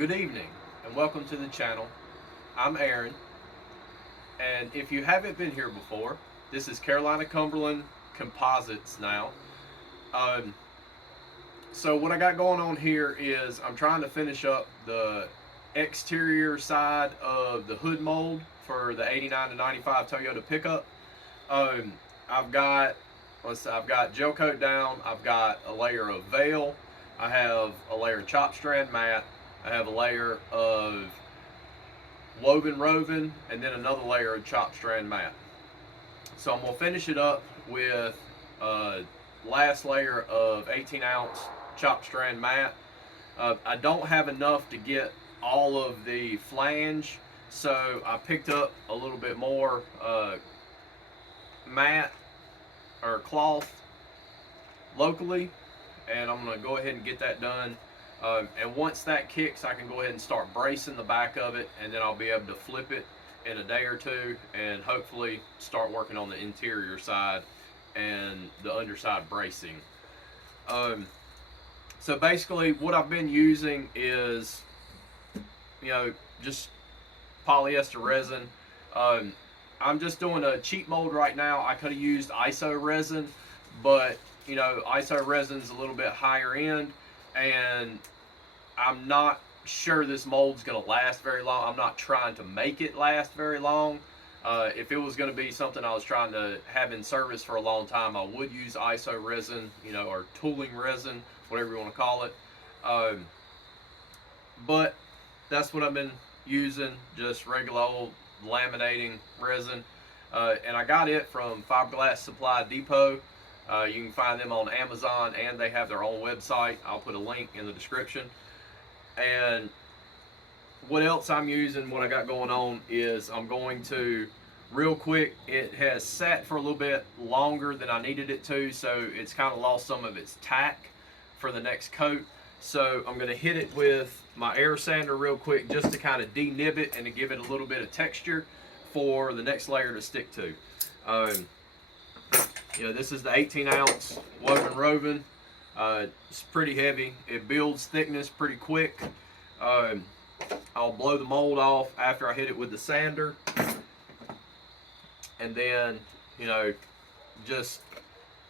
Good evening and welcome to the channel. I'm Aaron, and if you haven't been here before, this is Carolina Cumberland Composites now. Um, so what I got going on here is I'm trying to finish up the exterior side of the hood mold for the 89 to 95 Toyota pickup. Um, I've got I've got gel coat down. I've got a layer of veil. I have a layer of chop strand mat. I have a layer of woven Roving, and then another layer of chop strand mat. So I'm gonna finish it up with a last layer of 18-ounce chop strand mat. I don't have enough to get all of the flange, so I picked up a little bit more mat or cloth locally, and I'm gonna go ahead and get that done. And once that kicks, I can go ahead and start bracing the back of it, and then I'll be able to flip it in a day or two and hopefully start working on the interior side and the underside bracing. So basically what I've been using is, just polyester resin. I'm just doing a cheap mold right now. I could have used ISO resin, but ISO resin's a little bit higher end, and I'm not sure this mold's going to last very long. I'm not trying to make it last very long. If it was going to be something I was trying to have in service for a long time, I would use ISO resin, or tooling resin, whatever you want to call it. But that's what I've been using, just regular old laminating resin. And I got it from Fiberglass Supply Depot. You can find them on Amazon, and they have their own website. I'll put a link in the description. And what else I'm using, what I got going on is I'm going to, real quick, it has sat for a little bit longer than I needed it to, so it's kind of lost some of its tack for the next coat. So I'm going to hit it with my air sander real quick just to kind of denib it and to give it a little bit of texture for the next layer to stick to. This is the 18-ounce woven Roving. It's pretty heavy. It builds thickness pretty quick. I'll blow the mold off after I hit it with the sander, and then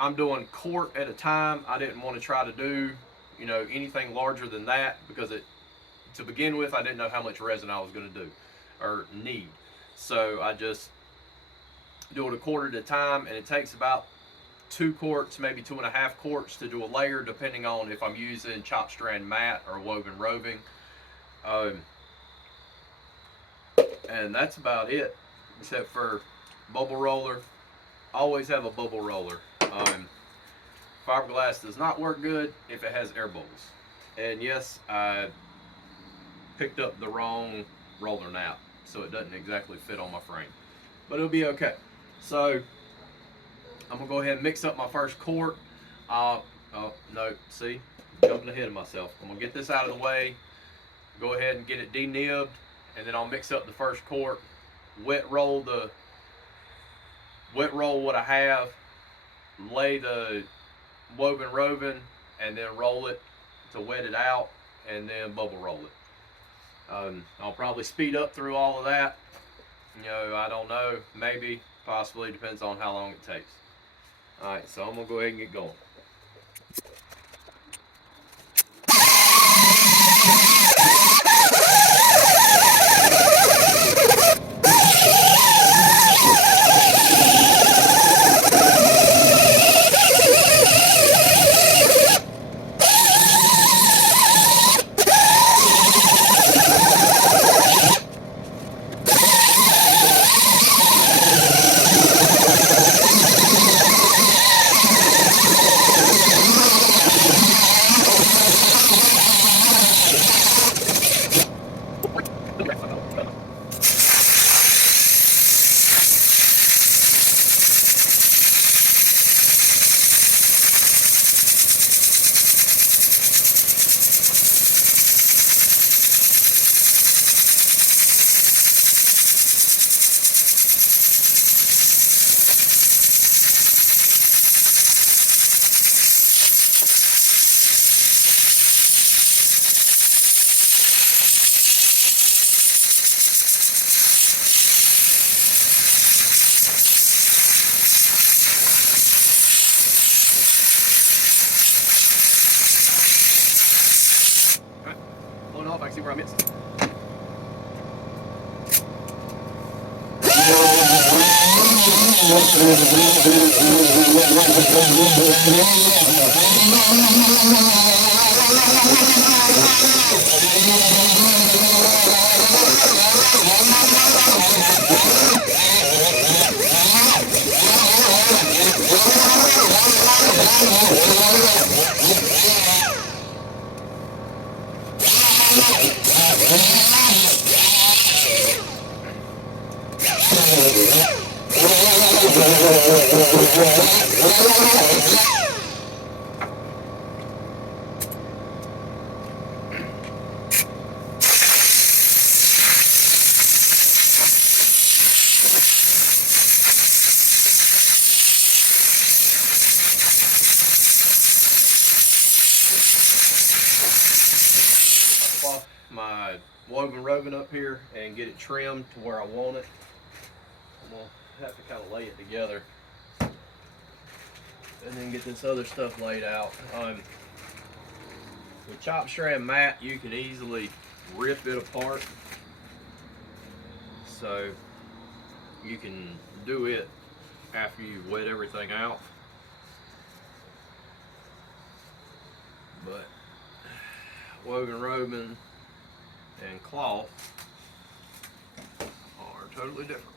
I'm doing quart at a time. I didn't want to try to do anything larger than that because to begin with, I didn't know how much resin I was going to do or need. So I just do it a quart at a time, and it takes about 2 quarts, maybe 2.5 quarts to do a layer, depending on if I'm using chop strand mat or woven Roving. And that's about it, except for bubble roller. Always have a bubble roller. Fiberglass does not work good if it has air bubbles. And yes, I picked up the wrong roller nap, so it doesn't exactly fit on my frame, but it'll be okay. So I'm gonna go ahead and mix up my first quart. Oh no, see, jumping ahead of myself. I'm gonna get this out of the way, go ahead and get it denibbed, and then I'll mix up the first quart, wet roll what I have, lay the woven Roving, and then roll it to wet it out, and then bubble roll it. I'll probably speed up through all of that. I don't know, maybe, possibly, depends on how long it takes. Alright, so I'm going to go ahead and get going. I can see where I missed. My woven roving up here and get it trimmed to where I want it. I'm gonna have to kind of lay it together and then get this other stuff laid out. With chop strand mat, you can easily rip it apart, so you can do it after you wet everything out. But woven roving and cloth are totally different.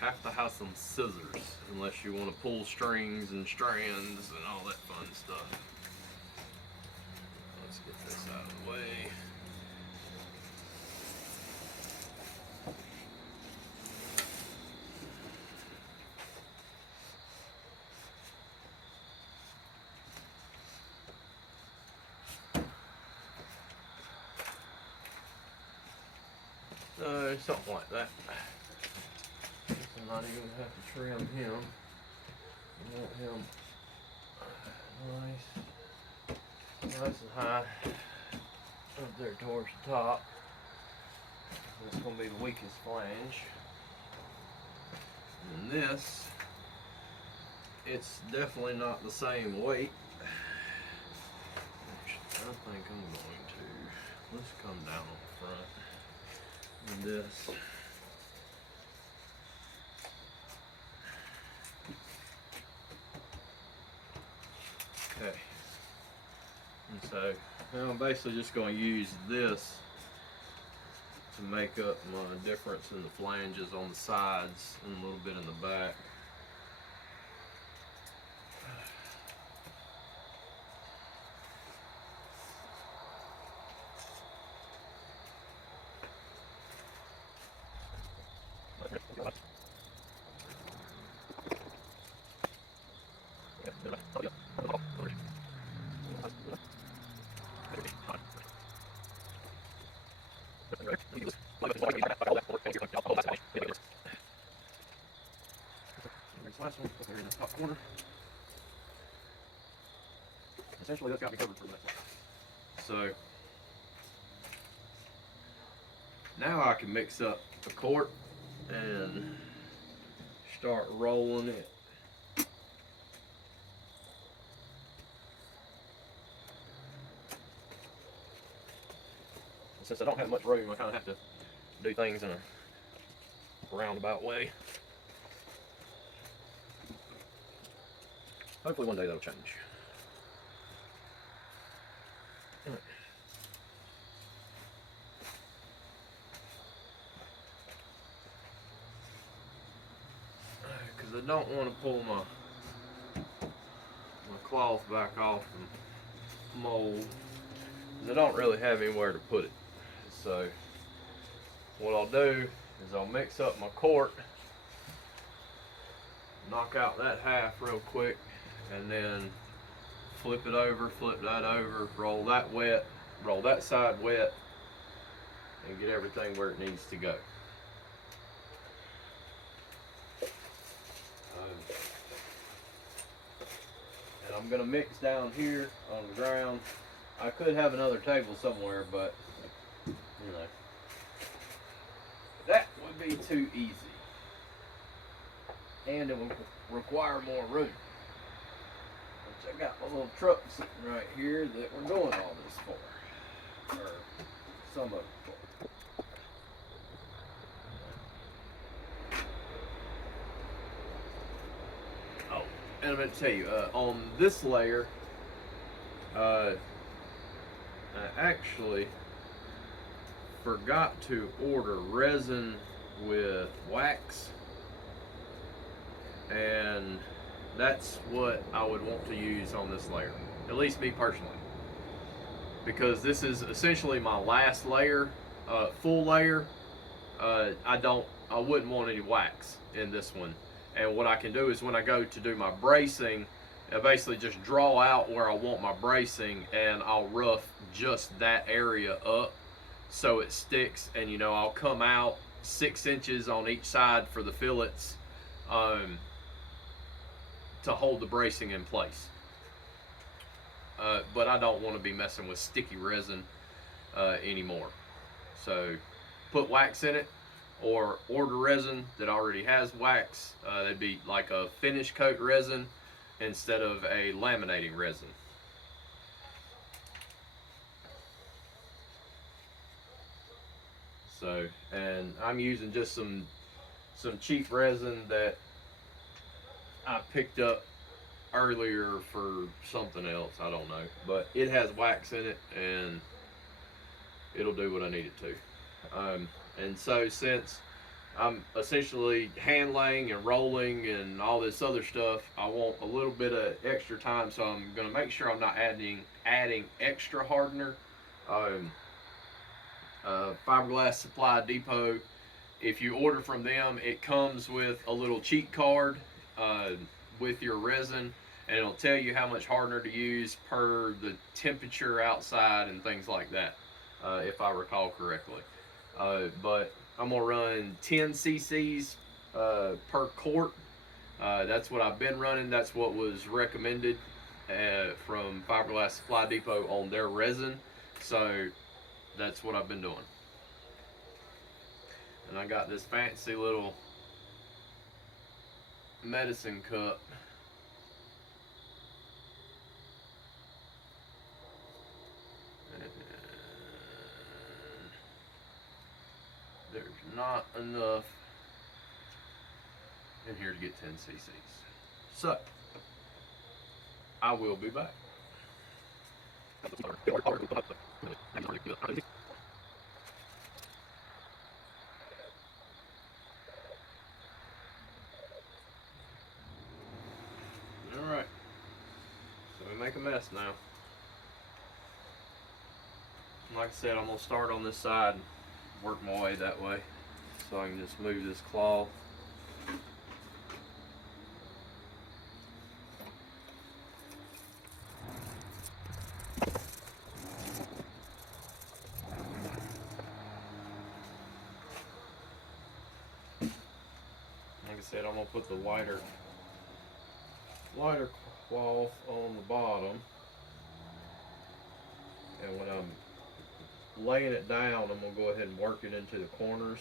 Have to have some scissors unless you want to pull strings and strands and all that fun stuff. Let's get this out of the way. Something like that. I'm not even gonna have to trim him. I want him nice and high up there towards the top. That's gonna be the weakest flange. And this, it's definitely not the same weight. Actually, I think I'm going to, let's come down on the front. And this. Okay. And so now I'm basically just going to use this to make up my difference in the flanges on the sides and a little bit in the back. Last one over here in the top corner. Essentially, that's got me covered for a minute. So now I can mix up the quart and start rolling it. Since I don't have much room, I kind of have to do things in a roundabout way. Hopefully one day that'll change. Because I don't want to pull my cloth back off the mold. I don't really have anywhere to put it. So what I'll do is I'll mix up my quart, knock out that half real quick, and then flip it over, flip that over, roll that wet, roll that side wet, and get everything where it needs to go. And I'm gonna mix down here on the ground. I could have another table somewhere, but you know, that would be too easy, and it would require more room. I got my little truck sitting right here that we're doing all this for, or some of it for. Oh, and I'm going to tell you, on this layer, I actually forgot to order resin with wax, and that's what I would want to use on this layer, at least me personally, because this is essentially my last layer, full layer. I wouldn't want any wax in this one, and what I can do is when I go to do my bracing, I basically just draw out where I want my bracing, and I'll rough just that area up so it sticks, and you know, I'll come out 6 inches on each side for the fillets, to hold the bracing in place. But I don't want to be messing with sticky resin anymore. So put wax in it, or order resin that already has wax. That'd be like a finish coat resin instead of a laminating resin. So, and I'm using just some cheap resin that I picked up earlier for something else. I don't know, but it has wax in it, and it'll do what I need it to. And so since I'm essentially hand laying and rolling and all this other stuff, I want a little bit of extra time, so I'm going to make sure I'm not adding extra hardener. Fiberglass Supply Depot, if you order from them, it comes with a little cheat card with your resin, and it'll tell you how much hardener to use per the temperature outside and things like that, if I recall correctly. But I'm gonna run 10 cc's per quart. That's what I've been running. That's what was recommended from Fiberglass Supply Depot on their resin. So that's what I've been doing. And I got this fancy little medicine cup. And there's not enough in here to get 10 cc's. So, I will be back. Alright, so we make a mess now. Like I said, I'm going to start on this side and work my way that way, so I can just move this cloth. Like I said, I'm going to put the lighter cloth on the bottom, and when I'm laying it down, I'm going to go ahead and work it into the corners.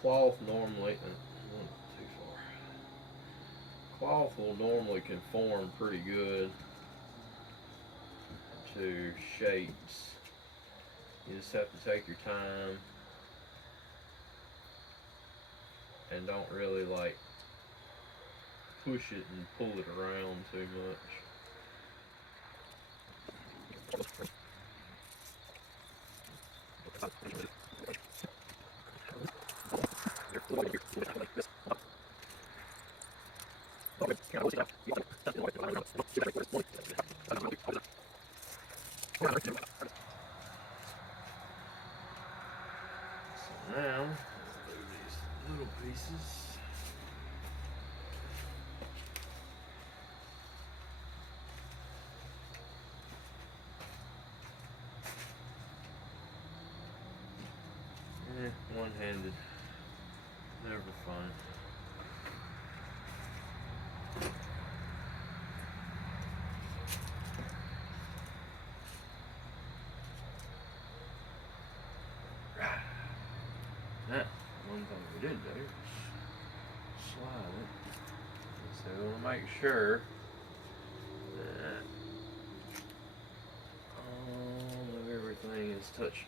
Cloth normally, too far. Cloth will normally conform pretty good to shapes. You just have to take your time and don't really like push it and pull it around too much. So now, let's do these little pieces. One-handed, never fun. Now, one thing we did do is slide it. Let's see what make sure that all of everything is touching.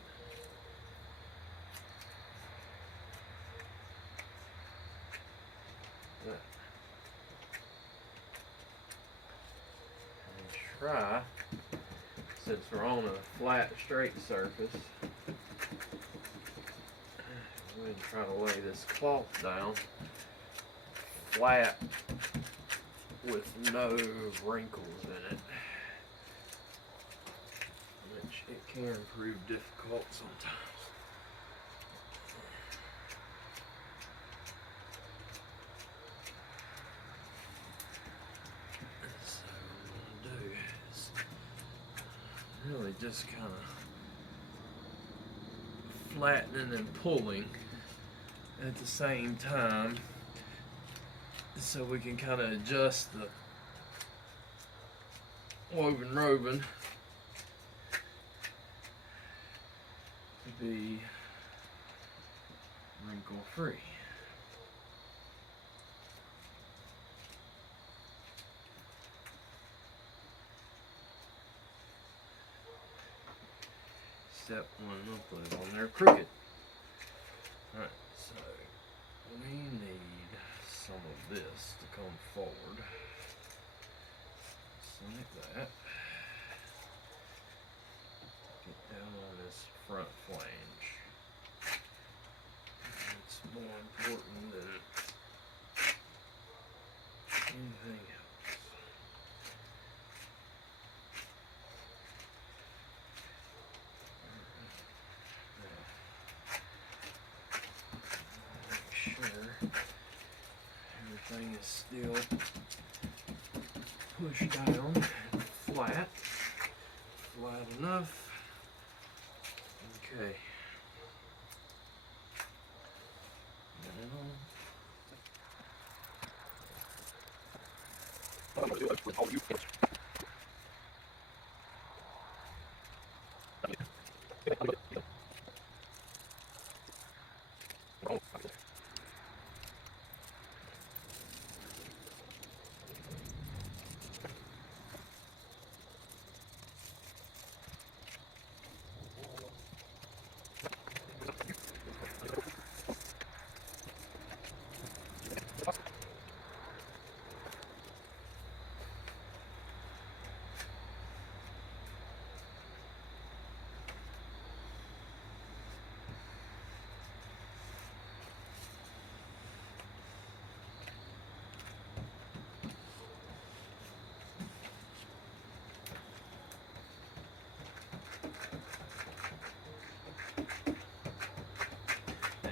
And try, since we're on a flat, straight surface, go ahead and try to lay this cloth down flat with no wrinkles in it, which it can prove difficult sometimes. So what I'm going to do is really just kind of flattening and pulling at the same time, so we can kind of adjust the woven roving to be wrinkle free. Step one, I'll put it on there crooked. Alright, so we need some of this to come forward. Just like that. Get down on this front flange. It's more important than anything else. Make sure everything is still pushed down flat enough. Okay.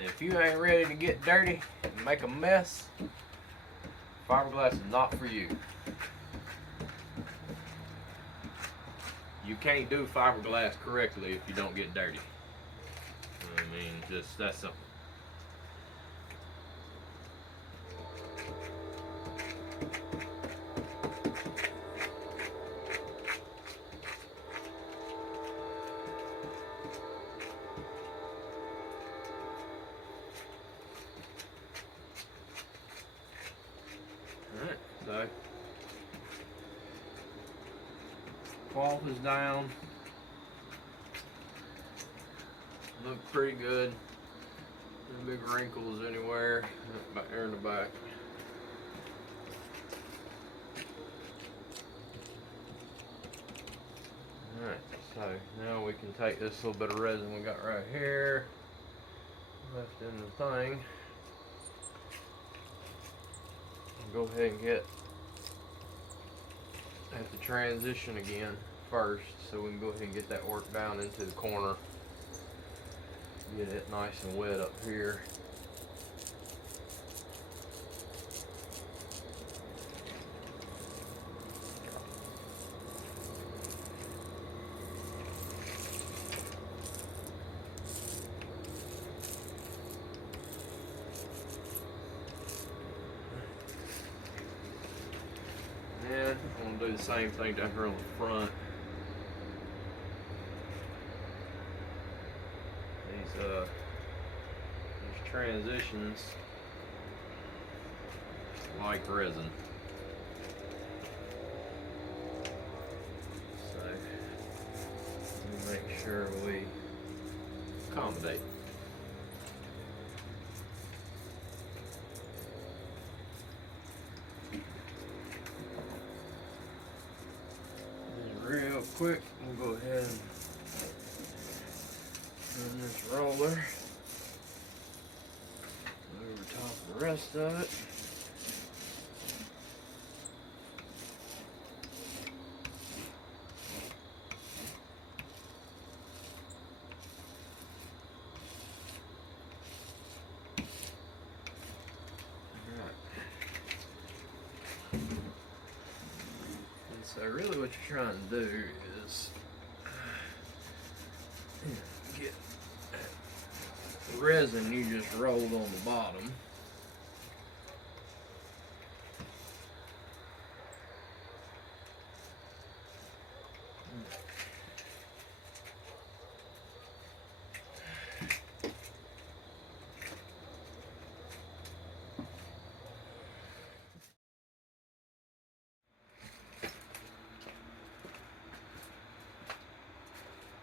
If you ain't ready to get dirty and make a mess, fiberglass is not for you. You can't do fiberglass correctly if you don't get dirty. I mean, just that simple. So, cloth is down. Look pretty good. No big wrinkles anywhere. Back there in the back. Alright, so now we can take this little bit of resin we got right here, left in the thing, and go ahead and get at the transition again first, so we can go ahead and get that work down into the corner. Get it nice and wet up here. And I'm gonna do the same thing down here on the front. These transitions like resin. make sure we accommodate. Just real quick, we'll go ahead and run this roller over top of the rest of it. So really what you're trying to do is get the resin you just rolled on the bottom.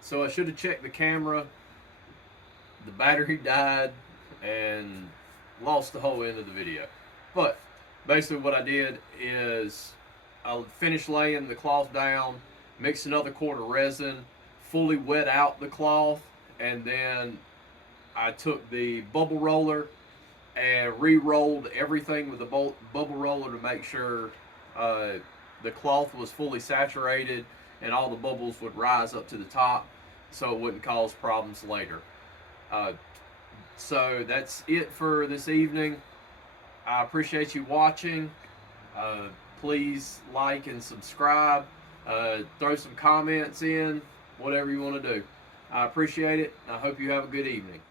So I should have checked the camera. The battery died and lost the whole end of the video. But basically what I did is I finished laying the cloth down, mixed another quart of resin, fully wet out the cloth, and then I took the bubble roller and re-rolled everything with the bubble roller to make sure the cloth was fully saturated and all the bubbles would rise up to the top so it wouldn't cause problems later. So that's it for this evening. I appreciate you watching. Please like and subscribe. Throw some comments in, whatever you want to do. I appreciate it. I hope you have a good evening.